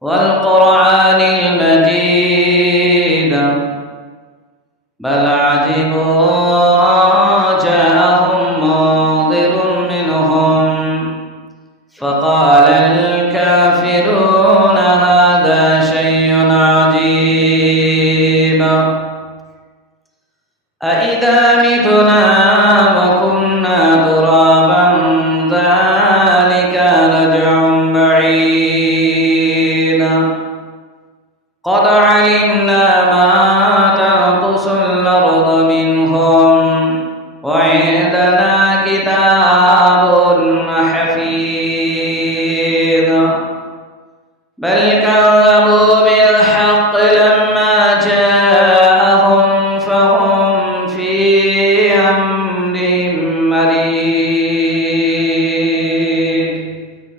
والقرآن المجيد بل عجبوا جاءهم منذر منهم فقال الكافرون هذا شيء عجيب أإذا متنا وكنا ترابا ذلك رجع بعيد قد علمنا ما تنقص الأرض منهم وعندنا كتاب حفيظ بل